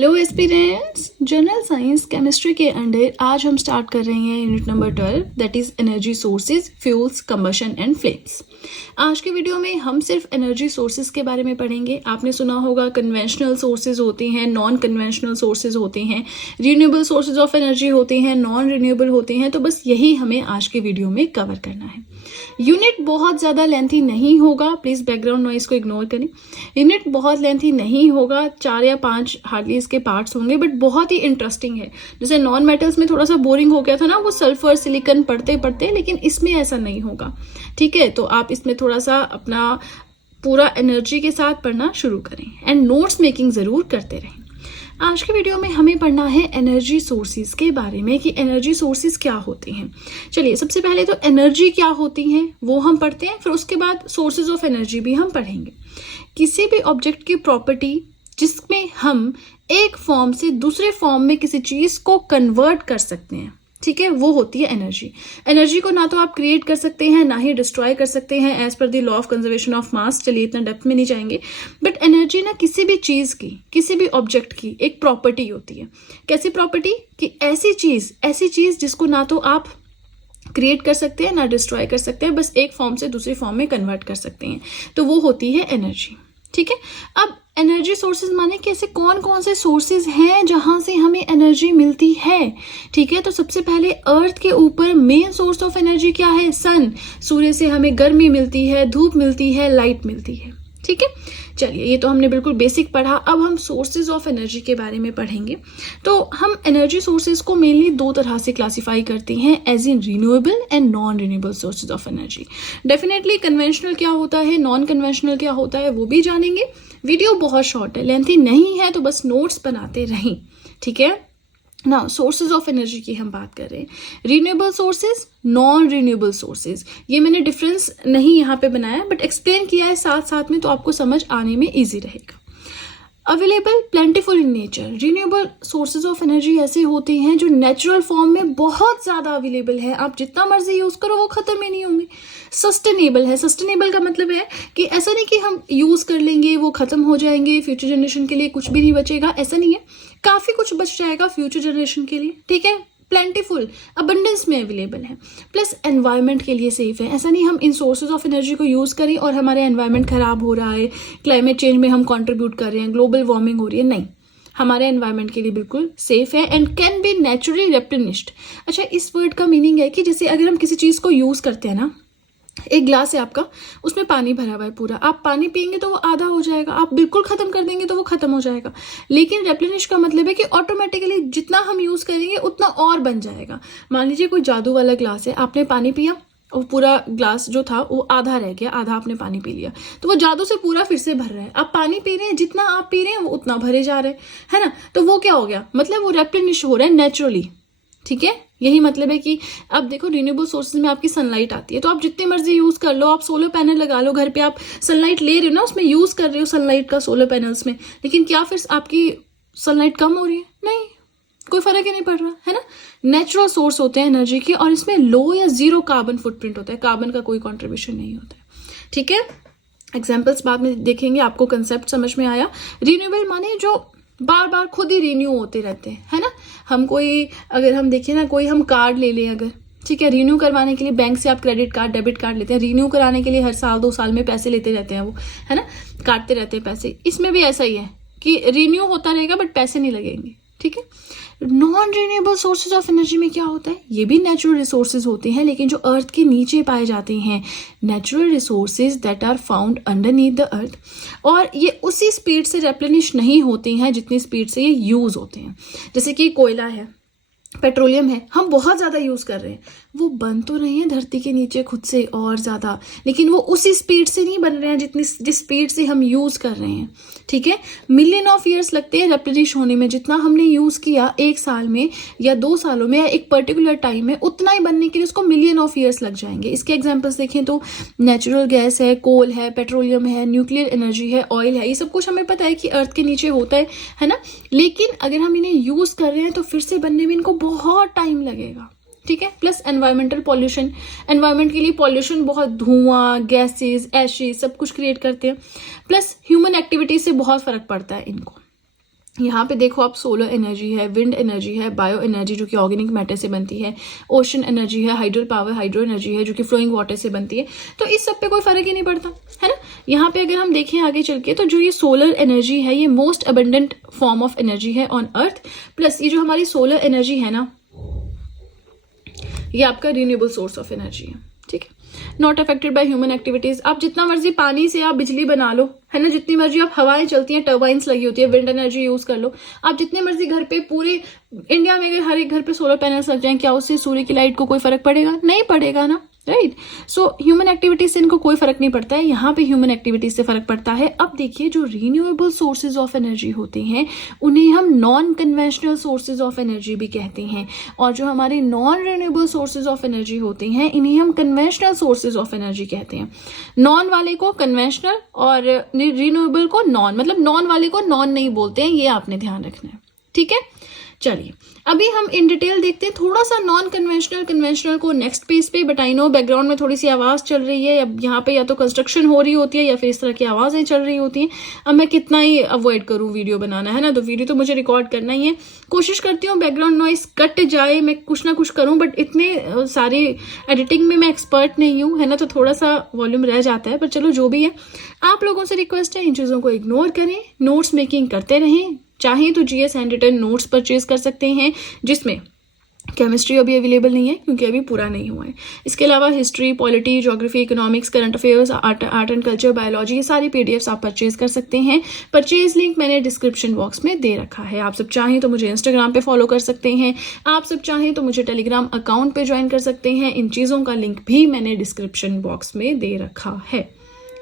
Hello aspirants, general science chemistry के under आज हम स्टार्ट कर रहे हैं unit number 12 that is energy sources, fuels, combustion and flames. आज के वीडियो में हम सिर्फ एनर्जी सोर्सेज के बारे में पढ़ेंगे। आपने सुना होगा कन्वेंशनल सोर्सेज होते हैं, नॉन कन्वेंशनल सोर्सेज होते हैं, रिन्यूएबल सोर्सेज ऑफ एनर्जी होते हैं, नॉन रिन्यूएबल होते हैं। तो बस यही हमें आज के वीडियो में कवर करना है। यूनिट बहुत ज़्यादा लेंथी नहीं होगा, प्लीज़ बैकग्राउंड नॉइस को इग्नोर करें। यूनिट बहुत लेंथी नहीं होगा, 4 या 5 हार्डली इसके पार्ट्स होंगे, बट बहुत ही इंटरेस्टिंग है। जैसे नॉन मेटल्स में थोड़ा सा बोरिंग हो गया था ना, वो सल्फर सिलिकॉन पढ़ते पढ़ते, लेकिन इसमें ऐसा नहीं होगा। ठीक है, तो आप इसमें थोड़ा सा अपना पूरा एनर्जी के साथ पढ़ना शुरू करें एंड नोट्स मेकिंग ज़रूर करते रहें। आज के वीडियो में हमें पढ़ना है एनर्जी सोर्सेज के बारे में कि एनर्जी सोर्सेज क्या होते हैं। चलिए, सबसे पहले तो एनर्जी क्या होती है वो हम पढ़ते हैं, फिर उसके बाद सोर्सेज ऑफ एनर्जी भी हम पढ़ेंगे। किसी भी ऑब्जेक्ट की प्रॉपर्टी जिसमें हम एक फॉर्म से दूसरे फॉर्म में किसी चीज को कन्वर्ट कर सकते हैं, ठीक है, वो होती है एनर्जी। एनर्जी को ना तो आप क्रिएट कर सकते हैं ना ही डिस्ट्रॉय कर सकते हैं as per the law of conservation of mass. चलिए, इतना डेप्थ में नहीं जाएंगे, बट एनर्जी ना किसी भी चीज की, किसी भी ऑब्जेक्ट की एक प्रॉपर्टी होती है। कैसी प्रॉपर्टी? कि ऐसी चीज जिसको ना तो आप क्रिएट कर सकते हैं ना डिस्ट्रॉय कर सकते हैं, बस एक फॉर्म से दूसरी फॉर्म में कन्वर्ट कर सकते हैं, तो वो होती है एनर्जी। ठीक है, अब एनर्जी सोर्सेज माने कि ऐसे कौन कौन से सोर्सेज हैं जहां से हमें एनर्जी मिलती है। ठीक है, तो सबसे पहले अर्थ के ऊपर मेन सोर्स ऑफ एनर्जी क्या है? सन। सूर्य से हमें गर्मी मिलती है, धूप मिलती है, लाइट मिलती है। ठीक है, चलिए, ये तो हमने बिल्कुल बेसिक पढ़ा। अब हम सोर्सेज ऑफ एनर्जी के बारे में पढ़ेंगे। तो हम एनर्जी सोर्सेज को मेनली 2 तरह से क्लासिफाई करते हैं, as in renewable and non renewable sources of energy. Definitely conventional क्या होता है, नॉन कन्वेंशनल क्या होता है, वो भी जानेंगे। वीडियो बहुत शॉर्ट है, लेंथी नहीं है, तो बस नोट्स बनाते रहें। ठीक है, नाउ सोर्सेज ऑफ एनर्जी की हम बात कर रहे हैं। Renewable sources, non renewable sources, ये मैंने डिफरेंस नहीं यहाँ पे बनाया, बट एक्सप्लेन किया है साथ साथ में, तो आपको समझ आने में इजी रहेगा। Available, plentiful in nature. Renewable sources of energy ऐसे होते हैं जो नेचुरल फॉर्म में बहुत ज़्यादा अवेलेबल है, आप जितना मर्जी यूज़ करो वो ख़त्म ही नहीं होंगे। सस्टेनेबल है। सस्टेनेबल का मतलब है कि ऐसा नहीं कि हम यूज़ कर लेंगे वो ख़त्म हो जाएंगे, फ्यूचर जनरेशन के लिए कुछ भी नहीं बचेगा, ऐसा नहीं है। काफ़ी कुछ बच जाएगा फ्यूचर जनरेशन के लिए। ठीक है, प्लेंटीफुल, अबंडेंस में अवेलेबल है, प्लस एनवायरनमेंट के लिए सेफ है। ऐसा नहीं हम इन सोर्सेज ऑफ एनर्जी को यूज़ करें और हमारा एनवायरनमेंट खराब हो रहा है, क्लाइमेट चेंज में हम कंट्रीब्यूट कर रहे हैं, ग्लोबल वार्मिंग हो रही है, नहीं, हमारे एनवायरनमेंट के लिए बिल्कुल सेफ है and can be naturally replenished. अच्छा, इस वर्ड का मीनिंग है कि जैसे अगर हम किसी चीज़ को यूज़ करते हैं ना, एक ग्लास है आपका, उसमें पानी भरा हुआ है पूरा, आप पानी पियेंगे तो वो आधा हो जाएगा, आप बिल्कुल खत्म कर देंगे तो वो खत्म हो जाएगा। लेकिन रेप्लेनिश का मतलब है कि ऑटोमेटिकली जितना हम यूज करेंगे उतना और बन जाएगा। मान लीजिए कोई जादू वाला ग्लास है, आपने पानी पिया और पूरा ग्लास जो था वो आधा रह गया, आधा आपने पानी पी लिया, तो वो जादू से पूरा फिर से भर रहा है। आप पानी पी रहे हैं, जितना आप पी रहे हैं वो उतना भरे जा रहे हैं, है ना। तो वो क्या हो गया, मतलब वो रेप्लेनिश हो रहा है नेचुरली। ठीक है, यही मतलब है कि अब देखो, रिन्यूएबल सोर्सेज में आपकी सनलाइट आती है, तो आप जितने मर्जी यूज कर लो, आप सोलर पैनल लगा लो घर पे, आप सनलाइट ले रहे हो ना, उसमें यूज कर रहे हो सनलाइट का सोलर पैनल्स में, लेकिन क्या फिर आपकी सनलाइट कम हो रही है? नहीं, कोई फर्क ही नहीं पड़ रहा, है ना। नेचुरल सोर्स होते हैं एनर्जी के, और इसमें लो या 0 कार्बन फुटप्रिंट होता है, कार्बन का कोई कॉन्ट्रीब्यूशन नहीं होता है। ठीक है, एग्जाम्पल्स बाद में देखेंगे, आपको कंसेप्ट समझ में आया। रिन्यूएबल माने जो बार बार खुद ही रिन्यू होते रहते हैं, है ना। हम कोई, अगर हम देखें ना, कोई हम कार्ड ले लें अगर, ठीक है, रिन्यू करवाने के लिए बैंक से आप क्रेडिट कार्ड, डेबिट कार्ड लेते हैं, रिन्यू कराने के लिए हर साल 2 साल में पैसे लेते रहते हैं वो, है ना, काटते रहते हैं पैसे। इसमें भी ऐसा ही है कि रिन्यू होता रहेगा बट पैसे नहीं लगेंगे। ठीक है, non renewable sources of energy में क्या होता है, ये भी नेचुरल रिसोर्सेज होते हैं, लेकिन जो अर्थ के नीचे पाए जाते हैं, natural resources that are found underneath the earth, और ये उसी स्पीड से रेप्लेनिश नहीं होते हैं जितनी स्पीड से ये यूज होते हैं। जैसे कि कोयला है, पेट्रोलियम है, हम बहुत ज़्यादा यूज़ कर रहे हैं, वो बन तो रहे हैं धरती के नीचे खुद से और ज़्यादा, लेकिन वो उसी स्पीड से नहीं बन रहे हैं जिस स्पीड से हम यूज़ कर रहे हैं। ठीक है, मिलियन ऑफ ईयर्स लगते हैं रेप्लेनिश होने में, जितना हमने यूज़ किया 1 साल में या 2 सालों में या एक पर्टिकुलर टाइम में, उतना ही बनने के लिए उसको मिलियन ऑफ ईयर्स लग जाएंगे। इसके एग्जाम्पल्स देखें तो नेचुरल गैस है, कोल है, पेट्रोलियम है, न्यूक्लियर एनर्जी है, ऑयल है, ये सब कुछ हमें पता है कि अर्थ के नीचे होता है ना। लेकिन अगर हम इन्हें यूज़ कर रहे हैं तो फिर से बनने में इनको बहुत टाइम लगेगा। ठीक है, प्लस एनवायरमेंटल पॉल्यूशन, एनवायरमेंट के लिए पॉल्यूशन बहुत, धुआं, गैसेस, एशेज सब कुछ क्रिएट करते हैं, प्लस ह्यूमन एक्टिविटी से बहुत फर्क पड़ता है इनको। यहाँ पे देखो आप, सोलर एनर्जी है, विंड एनर्जी है, बायो एनर्जी जो कि ऑर्गेनिक मैटर से बनती है, ओशन एनर्जी है, हाइड्रो पावर, हाइड्रो एनर्जी है जो कि फ्लोइंग वाटर से बनती है। तो इस सब पे कोई फर्क ही नहीं पड़ता, है ना। यहाँ पे अगर हम देखें आगे चल के, तो जो ये सोलर एनर्जी है ये most abundant form of energy है ऑन अर्थ। प्लस ये जो हमारी सोलर एनर्जी है ना, ये आपका रिन्यूएबल सोर्स ऑफ एनर्जी है, ठीक है। Not affected by human activities. आप जितना मर्जी पानी से आप बिजली बना लो, है ना, जितनी मर्जी आप हवाएं चलती हैं, टर्बाइंस लगी होती है, विंड एनर्जी यूज कर लो, आप जितने मर्जी घर पे, पूरे इंडिया में अगर हर एक घर पे सोलर पैनल्स लग जाएं, क्या उससे सूर्य की लाइट को कोई फर्क पड़ेगा? नहीं पड़ेगा ना, राइट। सो ह्यूमन एक्टिविटीज से इनको कोई फर्क नहीं पड़ता है, यहाँ पे ह्यूमन एक्टिविटीज से फर्क पड़ता है। अब देखिए, जो रिन्यूएबल सोर्सेज ऑफ एनर्जी होते हैं उन्हें हम non conventional sources of energy भी कहते हैं, और जो हमारे non renewable sources of energy होते हैं इन्हें हम कन्वेंशनल सोर्सेज ऑफ एनर्जी कहते हैं। नॉन वाले को कन्वेंशनल और रिन्यूएबल को नॉन, मतलब नॉन वाले को नॉन नहीं बोलते हैं, ये आपने ध्यान रखना है, ठीक है। चलिए अभी हम इन डिटेल देखते हैं थोड़ा सा नॉन कन्वेंशनल, कन्वेंशनल को नेक्स्ट पेज पे। बट आई नो बैकग्राउंड में थोड़ी सी आवाज चल रही है, अब यहाँ पे या तो कंस्ट्रक्शन हो रही होती है या फिर इस तरह की आवाजें चल रही होती हैं। अब मैं कितना ही अवॉइड करूँ वीडियो बनाना, है ना, तो वीडियो तो मुझे रिकॉर्ड करना ही है। कोशिश करती हूँ बैकग्राउंड नॉइस कट जाए, मैं कुछ ना कुछ करूँ, बट इतने सारे एडिटिंग में मैं एक्सपर्ट नहीं हूँ, है ना, तो थोड़ा सा वॉल्यूम रह जाता है। पर चलो जो भी है, आप लोगों से रिक्वेस्ट है इन चीज़ों को इग्नोर करें, नोट्स मेकिंग करते रहें। चाहें तो GS handwritten notes purchase कर सकते हैं, जिसमें केमिस्ट्री अभी अवेलेबल नहीं है क्योंकि अभी पूरा नहीं हुआ है। इसके अलावा history, polity, geography, economics, current affairs, art and culture, biology, ये सारी पीडीएफ्स आप परचेज कर सकते हैं। परचेज लिंक मैंने डिस्क्रिप्शन बॉक्स में दे रखा है। आप सब चाहें तो मुझे इंस्टाग्राम पे फॉलो कर सकते हैं, आप सब चाहें तो मुझे टेलीग्राम अकाउंट पे ज्वाइन कर सकते हैं। इन चीज़ों का लिंक भी मैंने डिस्क्रिप्शन बॉक्स में दे रखा है,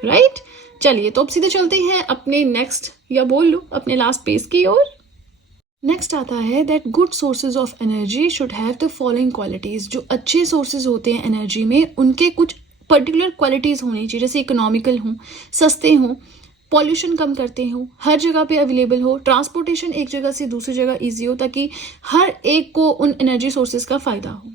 राइट। चलिए तो अब सीधे चलते हैं अपने नेक्स्ट, या बोल लो अपने लास्ट पेज की ओर। नेक्स्ट आता है that good sources of energy should have the following qualities. जो अच्छे सोर्सेज होते हैं एनर्जी में, उनके कुछ पर्टिकुलर क्वालिटीज होनी चाहिए, जैसे इकोनॉमिकल हों, सस्ते हों, पॉल्यूशन कम करते हो, हर जगह पे अवेलेबल हो, ट्रांसपोर्टेशन एक जगह से दूसरी जगह ईजी हो, ताकि हर एक को उन एनर्जी सोर्सेज का फायदा हो,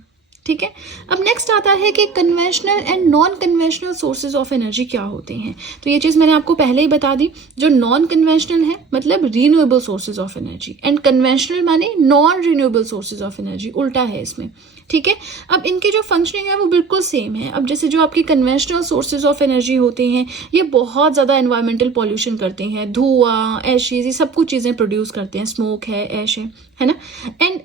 ठीक है। अब नेक्स्ट आता है कि conventional and non conventional sources of energy क्या होते हैं। तो ये चीज़ मैंने आपको पहले ही बता दी। जो नॉन कन्वेंशनल है मतलब renewable sources of energy, and conventional माने non renewable sources of energy, उल्टा है इसमें, ठीक है। अब इनकी जो फंक्शनिंग है वो बिल्कुल सेम है। अब जैसे जो आपके कन्वेंशनल सोर्सेज ऑफ एनर्जी होते हैं ये बहुत ज़्यादा एनवायरमेंटल पॉल्यूशन करते हैं, धुआं, एशेज, ये सब कुछ चीज़ें प्रोड्यूस करते हैं, स्मोक है, ऐश है ना, एंड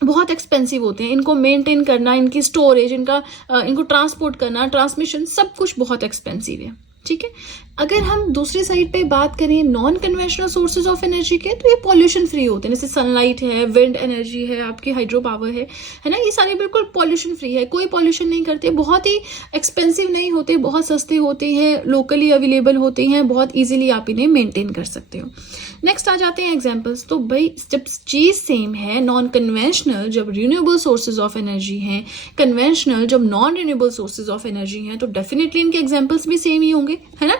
बहुत एक्सपेंसिव होते हैं। इनको मेंटेन करना, इनकी स्टोरेज, इनको ट्रांसपोर्ट करना, ट्रांसमिशन, सब कुछ बहुत एक्सपेंसिव है, ठीक है। अगर हम दूसरी साइड पे बात करें non conventional sources of energy के, तो ये पॉल्यूशन फ्री होते हैं, जैसे सनलाइट है, विंड एनर्जी है, आपकी हाइड्रो पावर है ना, ये सारे बिल्कुल पॉल्यूशन फ्री है, कोई पॉल्यूशन नहीं करते, बहुत ही एक्सपेंसिव नहीं होते, बहुत सस्ते होते हैं, लोकली अवेलेबल होते हैं, बहुत ईजिली आप इन्हें मेंटेन कर सकते हो। नेक्स्ट आ जाते हैं एग्जाम्पल्स। तो भाई जब चीज़ सेम है, नॉन कन्वेंशनल जब रिन्यूएबल सोर्सेज ऑफ एनर्जी हैं, कन्वेंशनल जब non renewable sources of energy हैं, तो डेफिनेटली इनके एग्जाम्पल्स भी सेम ही होंगे, है ना।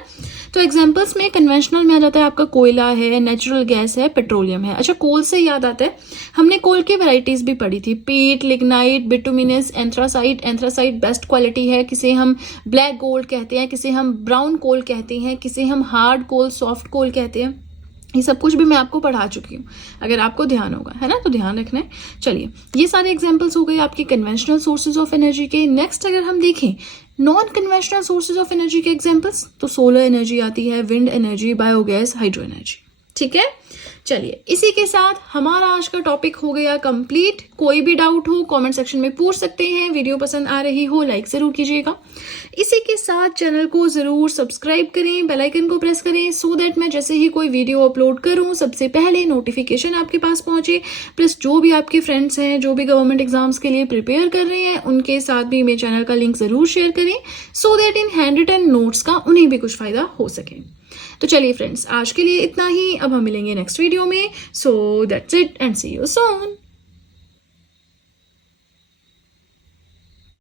तो एग्जाम्पल्स में कन्वेंशनल में आ जाता है आपका कोयला है, नेचुरल गैस है, पेट्रोलियम है। अच्छा, कोल से याद आता है, हमने कोल की वैरायटीज भी पढ़ी थी, पीट, lignite, bituminous, anthracite. Anthracite best quality है, किसे हम ब्लैक गोल्ड कहते हैं, किसे हम ब्राउन कोल कहते हैं, किसे हम हार्ड कोल, सॉफ्ट कोल कहते हैं। ये सब कुछ भी मैं आपको पढ़ा चुकी हूँ, अगर आपको ध्यान होगा, है ना, तो ध्यान रखना है। चलिए, ये सारे एग्जाम्पल्स हो गए आपके कन्वेंशनल सोर्सेज ऑफ एनर्जी के। नेक्स्ट अगर हम देखें non conventional sources of energy के एग्जाम्पल्स, तो सोलर एनर्जी आती है, wind energy, biogas, hydro energy, ठीक है। चलिए, इसी के साथ हमारा आज का टॉपिक हो गया कंप्लीट। कोई भी डाउट हो कमेंट सेक्शन में पूछ सकते हैं। वीडियो पसंद आ रही हो लाइक जरूर कीजिएगा। इसी के साथ चैनल को जरूर सब्सक्राइब करें, बेल आइकन को प्रेस करें, सो दैट मैं जैसे ही कोई वीडियो अपलोड करूं सबसे पहले नोटिफिकेशन आपके पास पहुंचे। प्लस जो भी आपके फ्रेंड्स हैं जो भी गवर्नमेंट एग्जाम्स के लिए प्रिपेयर कर रहे हैं उनके साथ भी मेरे चैनल का लिंक जरूर शेयर करें, सो दैट इन हैंड रिटन नोट्स का उन्हें भी कुछ फायदा हो सके। तो चलिए फ्रेंड्स, आज के लिए इतना ही। अब हम मिलेंगे नेक्स्ट वीडियो में। So that's it and see you soon.